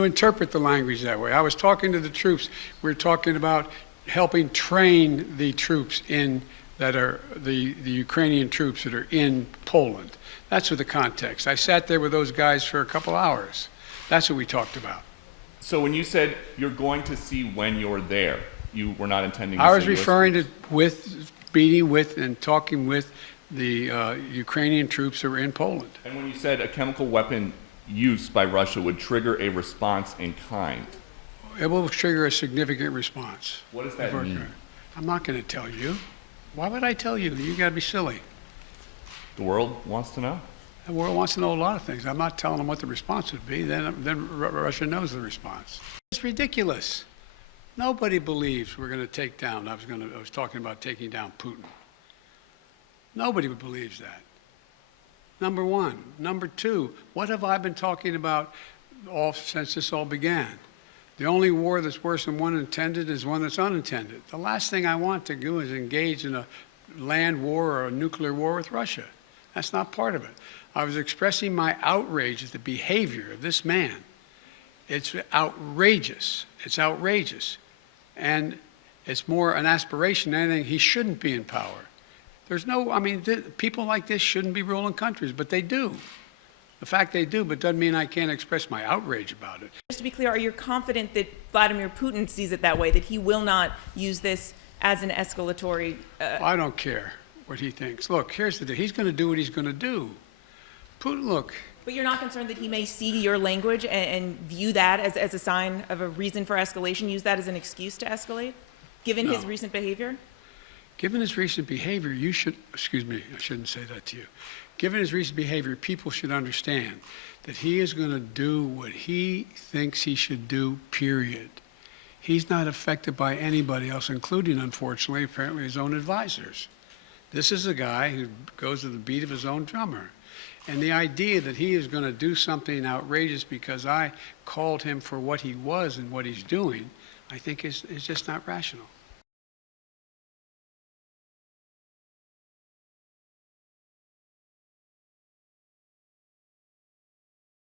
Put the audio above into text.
To interpret the language that way. I was talking to the troops. We were talking about helping train the troops that are the Ukrainian troops that are in Poland. That's what the context. I sat there with those guys for a couple hours. That's what we talked about. So when you said you're going to see when you're there, you were not intending to I was referring to meeting with and talking with the Ukrainian troops that were in Poland. And when you said a chemical weapon use by Russia would trigger a response in kind. It will trigger a significant response. What does that mean? I'm not going to tell you. Why would I tell you? You got to be silly. The world wants to know? The world wants to know a lot of things. I'm not telling them what the response would be. Then Russia knows the response. It's ridiculous. Nobody believes we're going to take down. I was talking about taking down Putin. Nobody believes that. Number one. Number two, what have I been talking about since this all began? The only war that's worse than one intended is one that's unintended. The last thing I want to do is engage in a land war or a nuclear war with Russia. That's not part of it. I was expressing my outrage at the behavior of this man. It's outrageous. It's outrageous. And it's more an aspiration than anything. He shouldn't be in power. People like this shouldn't be ruling countries, but they do. The fact they do, but doesn't mean I can't express my outrage about it. Just to be clear, are you confident that Vladimir Putin sees it that way, that he will not use this as an escalatory... I don't care what he thinks. Look, here's the deal. He's going to do what he's going to do. Putin, look... But you're not concerned that he may see your language and view that as a sign of a reason for escalation, use that as an excuse to escalate, given his recent behavior? Given his recent behavior, you should, excuse me, I shouldn't say that to you. Given his recent behavior, people should understand that he is going to do what he thinks he should do, period. He's not affected by anybody else, including, unfortunately, apparently his own advisors. This is a guy who goes to the beat of his own drummer. And the idea that he is going to do something outrageous because I called him for what he was and what he's doing, I think is just not rational.